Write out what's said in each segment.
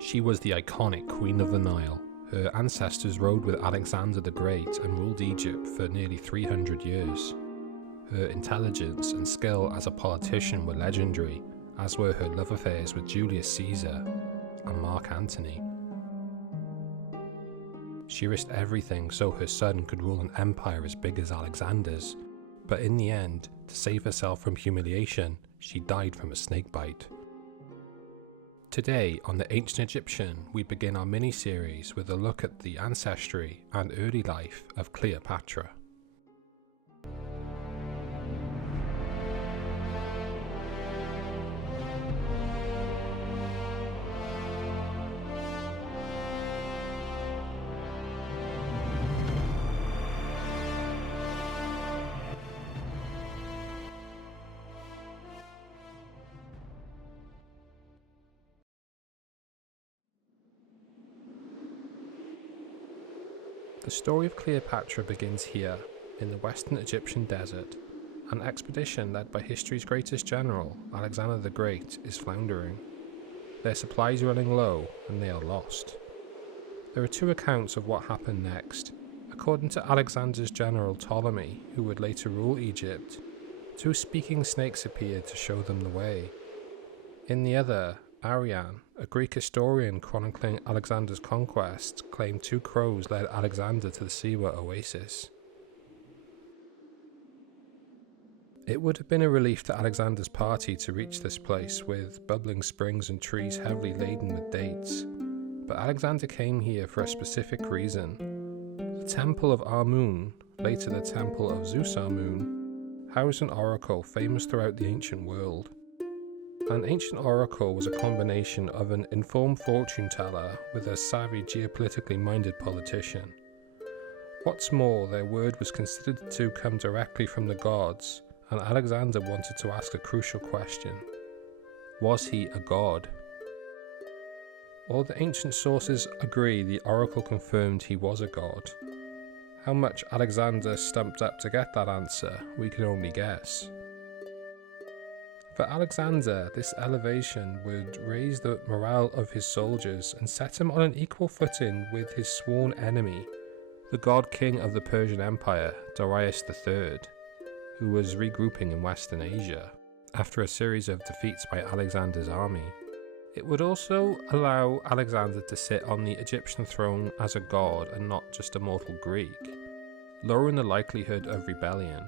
She was the iconic Queen of the Nile. Her ancestors rode with Alexander the Great and ruled Egypt for nearly 300 years. Her intelligence and skill as a politician were legendary, as were her love affairs with Julius Caesar and Mark Antony. She risked everything so her son could rule an empire as big as Alexander's, but in the end, to save herself from humiliation, she died from a snakebite. Today, on The Ancient Egyptian, we begin our mini-series with a look at the ancestry and early life of Cleopatra. The story of Cleopatra begins here, in the western Egyptian desert. An expedition led by history's greatest general, Alexander the Great, is floundering. Their supplies are running low, and they are lost. There are two accounts of what happened next. According to Alexander's general Ptolemy, who would later rule Egypt, two speaking snakes appeared to show them the way. In the other, Arrian, a Greek historian chronicling Alexander's conquest, claimed two crows led Alexander to the Siwa oasis. It would have been a relief to Alexander's party to reach this place with bubbling springs and trees heavily laden with dates, but Alexander came here for a specific reason. The temple of Amun, later the temple of Zeus Amun, housed an oracle famous throughout the ancient world. An ancient oracle was a combination of an informed fortune teller with a savvy geopolitically minded politician. What's more, their word was considered to come directly from the gods, and Alexander wanted to ask a crucial question. Was he a god? All the ancient sources agree the oracle confirmed he was a god. How much Alexander stumped up to get that answer, we can only guess. For Alexander, this elevation would raise the morale of his soldiers and set him on an equal footing with his sworn enemy, the god-king of the Persian Empire, Darius III, who was regrouping in Western Asia after a series of defeats by Alexander's army. It would also allow Alexander to sit on the Egyptian throne as a god and not just a mortal Greek, lowering the likelihood of rebellion.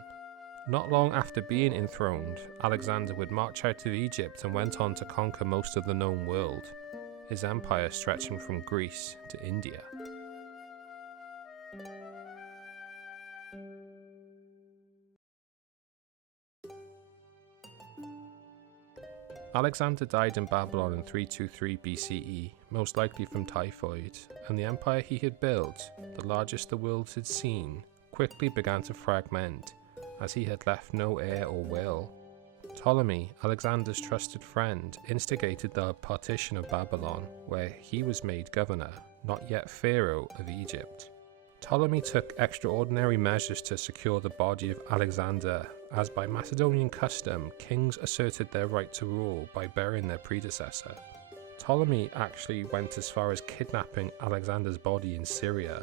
Not long after being enthroned, Alexander would march out of Egypt and went on to conquer most of the known world, his empire stretching from Greece to India. Alexander died in Babylon in 323 BCE, most likely from typhoid, and the empire he had built, the largest the world had seen, quickly began to fragment, as he had left no heir or will. Ptolemy, Alexander's trusted friend, instigated the partition of Babylon, where he was made governor, not yet pharaoh, of Egypt. Ptolemy took extraordinary measures to secure the body of Alexander, as by Macedonian custom, kings asserted their right to rule by burying their predecessor. Ptolemy actually went as far as kidnapping Alexander's body in Syria.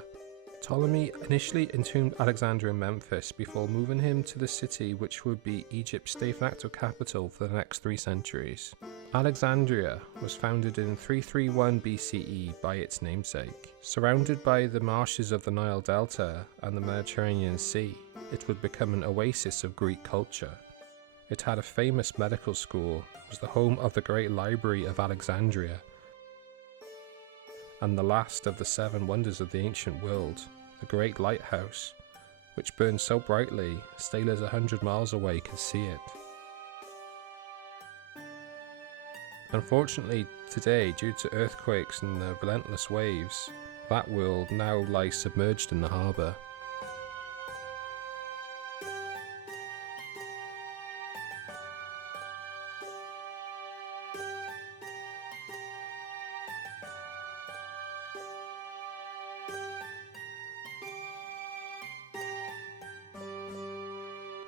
Ptolemy initially entombed Alexander in Memphis before moving him to the city which would be Egypt's de facto capital for the next 3 centuries. Alexandria was founded in 331 BCE by its namesake. Surrounded by the marshes of the Nile Delta and the Mediterranean Sea, it would become an oasis of Greek culture. It had a famous medical school, was the home of the Great Library of Alexandria, and the last of the 7 wonders of the ancient world, the Great Lighthouse, which burned so brightly, sailors 100 miles away could see it. Unfortunately, today, due to earthquakes and the relentless waves, that world now lies submerged in the harbour.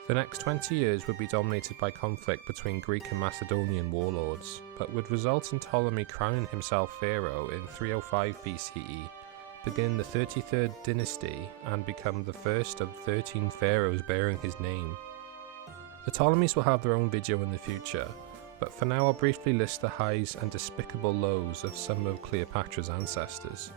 The next 20 years would be dominated by conflict between Greek and Macedonian warlords, but would result in Ptolemy crowning himself pharaoh in 305 BCE, begin the 33rd dynasty, and become the first of 13 pharaohs bearing his name. The Ptolemies will have their own video in the future, but for now I'll briefly list the highs and despicable lows of some of Cleopatra's ancestors.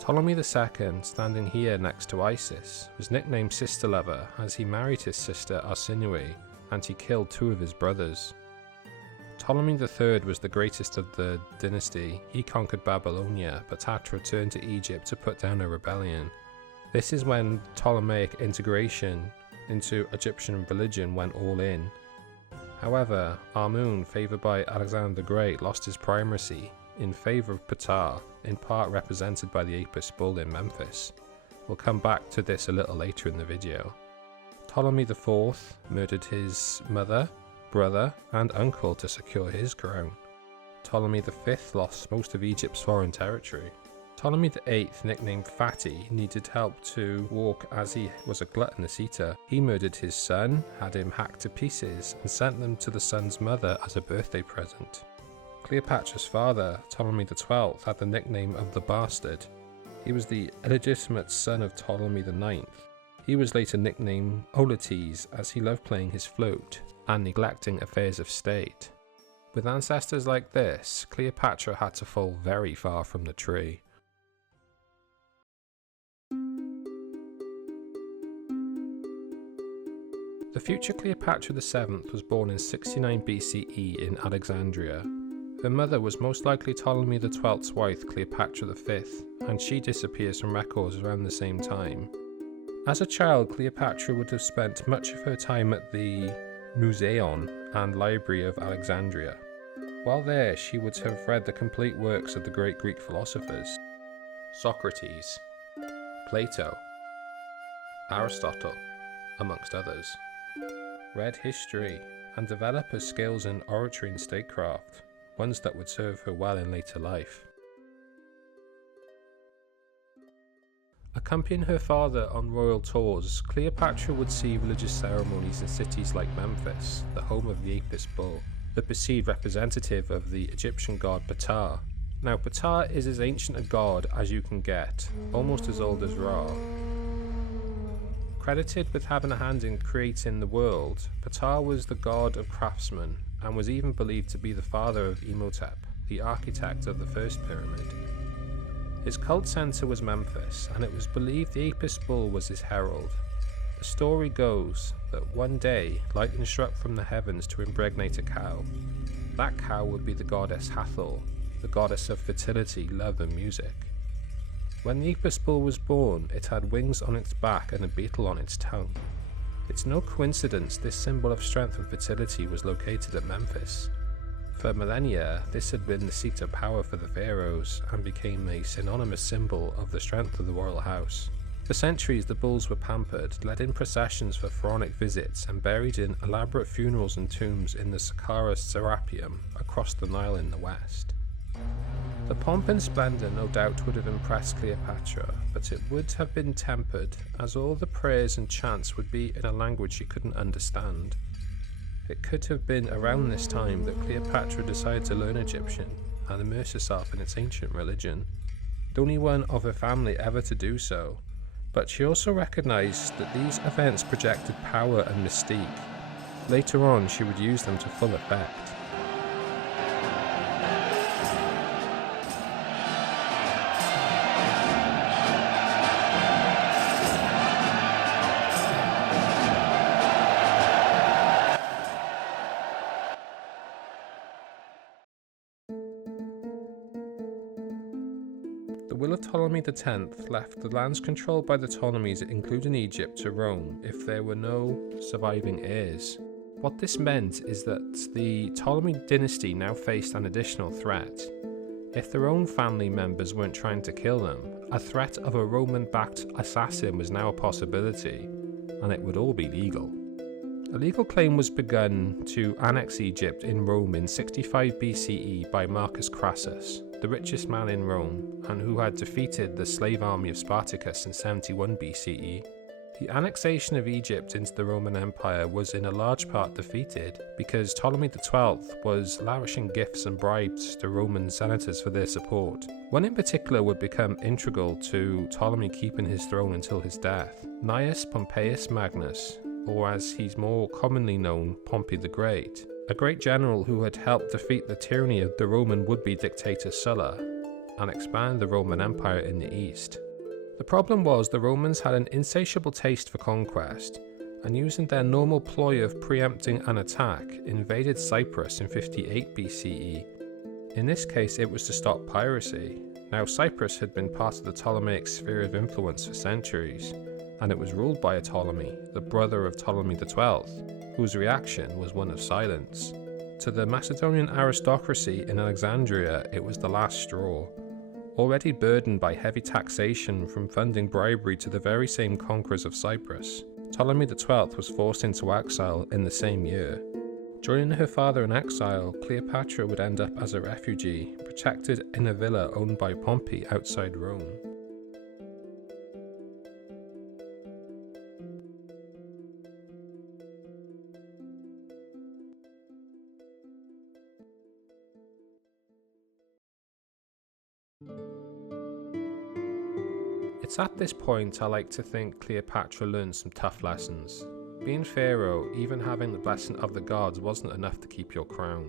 Ptolemy II, standing here next to Isis, was nicknamed Sister Lover as he married his sister Arsinoe and he killed 2 of his brothers. Ptolemy III was the greatest of the dynasty. He conquered Babylonia but had to return to Egypt to put down a rebellion. This is when Ptolemaic integration into Egyptian religion went all in. However, Amin, favoured by Alexander the Great, lost his primacy in favour of Ptah, in part represented by the Apis bull in Memphis. We'll come back to this a little later in the video. Ptolemy IV murdered his mother, brother and uncle to secure his crown. Ptolemy V lost most of Egypt's foreign territory. Ptolemy VIII, nicknamed Fatty, needed help to walk as he was a gluttonous eater. He murdered his son, had him hacked to pieces and sent them to the son's mother as a birthday present. Cleopatra's father, Ptolemy XII, had the nickname of the Bastard. He was the illegitimate son of Ptolemy IX. He was later nicknamed Olates as he loved playing his flute and neglecting affairs of state. With ancestors like this, Cleopatra had to fall very far from the tree. The future Cleopatra VII was born in 69 BCE in Alexandria. Her mother was most likely Ptolemy XII's wife, Cleopatra V, and she disappears from records around the same time. As a child, Cleopatra would have spent much of her time at the Museon and Library of Alexandria. While there, she would have read the complete works of the great Greek philosophers, Socrates, Plato, Aristotle, amongst others, read history, and developed her skills in oratory and statecraft, ones that would serve her well in later life. Accompanying her father on royal tours, Cleopatra would see religious ceremonies in cities like Memphis, the home of the Apis bull, the perceived representative of the Egyptian god Ptah. Now, Ptah is as ancient a god as you can get, almost as old as Ra. Credited with having a hand in creating the world, Ptah was the god of craftsmen and was even believed to be the father of Imhotep, the architect of the first pyramid. His cult centre was Memphis, and it was believed the Apis bull was his herald. The story goes that one day lightning struck from the heavens to impregnate a cow. That cow would be the goddess Hathor, the goddess of fertility, love and music. When the Apis bull was born, it had wings on its back and a beetle on its tongue. It's no coincidence this symbol of strength and fertility was located at Memphis. For millennia, this had been the seat of power for the pharaohs and became a synonymous symbol of the strength of the royal house. For centuries, the bulls were pampered, led in processions for pharaonic visits, and buried in elaborate funerals and tombs in the Saqqara Serapeum across the Nile in the west. The pomp and splendour no doubt would have impressed Cleopatra, but it would have been tempered, as all the prayers and chants would be in a language she couldn't understand. It could have been around this time that Cleopatra decided to learn Egyptian and immerse herself in its ancient religion. The only one of her family ever to do so, but she also recognised that these events projected power and mystique. Later on, she would use them to full effect. The will of Ptolemy X left the lands controlled by the Ptolemies, including Egypt, to Rome if there were no surviving heirs. What this meant is that the Ptolemy dynasty now faced an additional threat. If their own family members weren't trying to kill them, a threat of a Roman-backed assassin was now a possibility, and it would all be legal. A legal claim was begun to annex Egypt in Rome in 65 BCE by Marcus Crassus, the richest man in Rome, and who had defeated the slave army of Spartacus in 71 BCE. The annexation of Egypt into the Roman Empire was in a large part defeated because Ptolemy XII was lavishing gifts and bribes to Roman senators for their support. One in particular would become integral to Ptolemy keeping his throne until his death: Gnaeus Pompeius Magnus, or as he's more commonly known, Pompey the Great, a great general who had helped defeat the tyranny of the Roman would-be dictator Sulla and expand the Roman Empire in the east. The problem was the Romans had an insatiable taste for conquest, and using their normal ploy of preempting an attack, invaded Cyprus in 58 BCE. In this case, it was to stop piracy. Now, Cyprus had been part of the Ptolemaic sphere of influence for centuries, and it was ruled by a Ptolemy, the brother of Ptolemy XII, whose reaction was one of silence. To the Macedonian aristocracy in Alexandria, it was the last straw. Already burdened by heavy taxation from funding bribery to the very same conquerors of Cyprus, Ptolemy XII was forced into exile in the same year. Joining her father in exile, Cleopatra would end up as a refugee, protected in a villa owned by Pompey outside Rome. It's at this point I like to think Cleopatra learned some tough lessons. Being pharaoh, even having the blessing of the gods wasn't enough to keep your crown.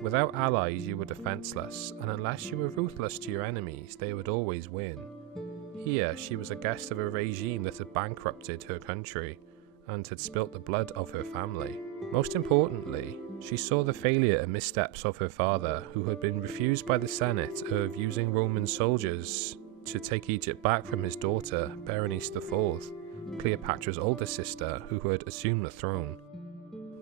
Without allies you were defenseless, and unless you were ruthless to your enemies, they would always win. Here she was a guest of a regime that had bankrupted her country and had spilt the blood of her family. Most importantly, she saw the failure and missteps of her father, who had been refused by the Senate of using Roman soldiers to take Egypt back from his daughter, Berenice IV, Cleopatra's older sister, who had assumed the throne.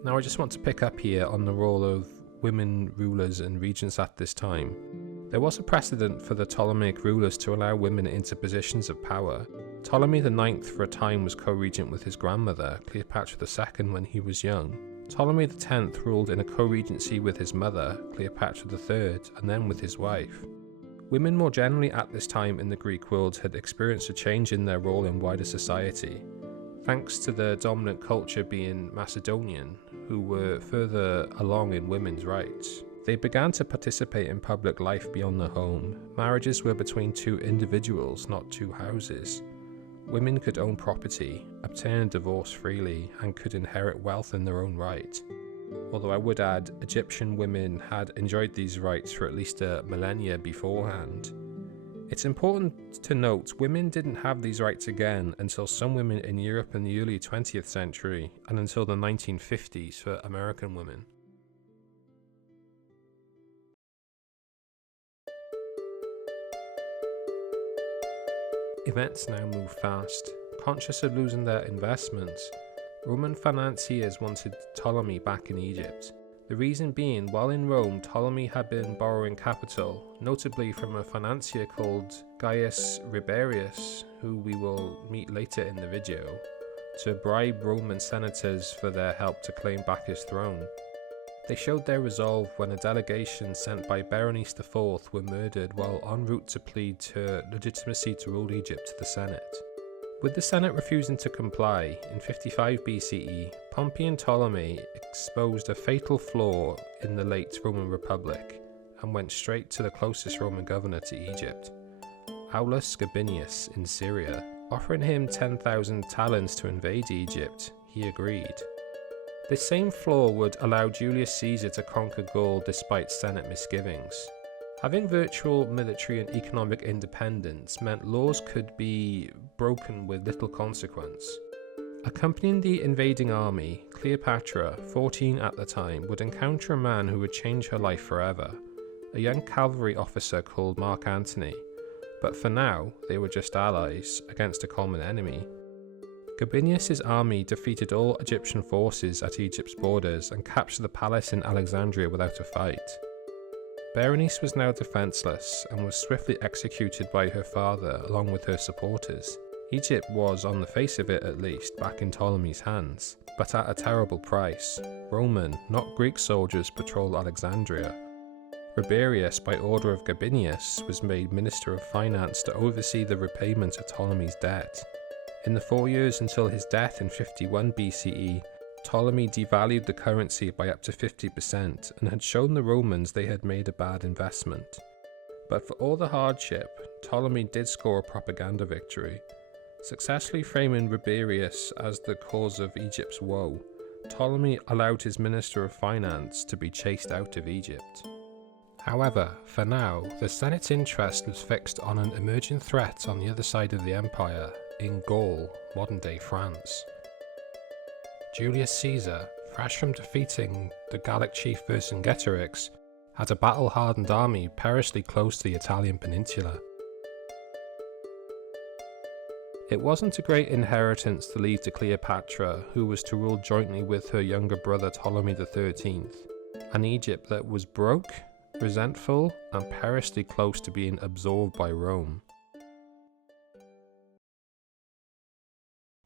Now I just want to pick up here on the role of women rulers and regents at this time. There was a precedent for the Ptolemaic rulers to allow women into positions of power. Ptolemy IX for a time was co-regent with his grandmother, Cleopatra II, when he was young. Ptolemy X ruled in a co-regency with his mother, Cleopatra III, and then with his wife. Women more generally at this time in the Greek world had experienced a change in their role in wider society, thanks to the dominant culture being Macedonian, who were further along in women's rights. They began to participate in public life beyond the home. Marriages were between two individuals, not two houses. Women could own property, obtain a divorce freely, and could inherit wealth in their own right. Although I would add, Egyptian women had enjoyed these rights for at least a millennia beforehand. It's important to note women didn't have these rights again until some women in Europe in the early 20th century and until the 1950s for American women. Events now move fast. Conscious of losing their investments, Roman financiers wanted Ptolemy back in Egypt. The reason being, while in Rome, Ptolemy had been borrowing capital, notably from a financier called Gaius Rabirius, who we will meet later in the video, to bribe Roman senators for their help to claim back his throne. They showed their resolve when a delegation sent by Berenice IV were murdered while en route to plead her legitimacy to rule Egypt to the Senate. With the Senate refusing to comply, in 55 BCE, Pompey and Ptolemy exposed a fatal flaw in the late Roman Republic and went straight to the closest Roman governor to Egypt, Aulus Gabinius in Syria. Offering him 10,000 talents to invade Egypt, he agreed. This same flaw would allow Julius Caesar to conquer Gaul despite Senate misgivings. Having virtual military and economic independence meant laws could be broken with little consequence. Accompanying the invading army, Cleopatra, 14 at the time, would encounter a man who would change her life forever, a young cavalry officer called Marque Antony, but for now they were just allies against a common enemy. Gabinius' army defeated all Egyptian forces at Egypt's borders and captured the palace in Alexandria without a fight. Berenice was now defenseless and was swiftly executed by her father along with her supporters. Egypt was, on the face of it at least, back in Ptolemy's hands, but at a terrible price. Roman, not Greek soldiers patrolled Alexandria. Rabirius, by order of Gabinius, was made Minister of Finance to oversee the repayment of Ptolemy's debt. In the 4 years until his death in 51 BCE, Ptolemy devalued the currency by up to 50% and had shown the Romans they had made a bad investment. But for all the hardship, Ptolemy did score a propaganda victory. Successfully framing Rabirius as the cause of Egypt's woe, Ptolemy allowed his Minister of Finance to be chased out of Egypt. However, for now, the Senate's interest was fixed on an emerging threat on the other side of the empire, in Gaul, modern-day France. Julius Caesar, fresh from defeating the Gallic chief Vercingetorix, had a battle-hardened army perilously close to the Italian peninsula. It wasn't a great inheritance to leave to Cleopatra, who was to rule jointly with her younger brother Ptolemy XIII, an Egypt that was broke, resentful, and perilously close to being absorbed by Rome.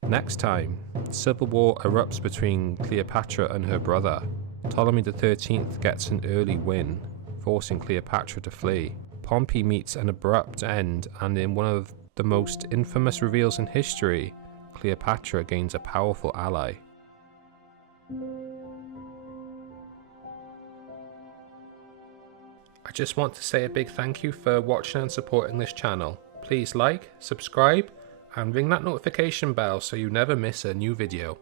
Next time, civil war erupts between Cleopatra and her brother. Ptolemy XIII gets an early win, forcing Cleopatra to flee. Pompey meets an abrupt end, and in one of the most infamous reveals in history, Cleopatra gains a powerful ally. I just want to say a big thank you for watching and supporting this channel. Please like, subscribe, and ring that notification bell so you never miss a new video.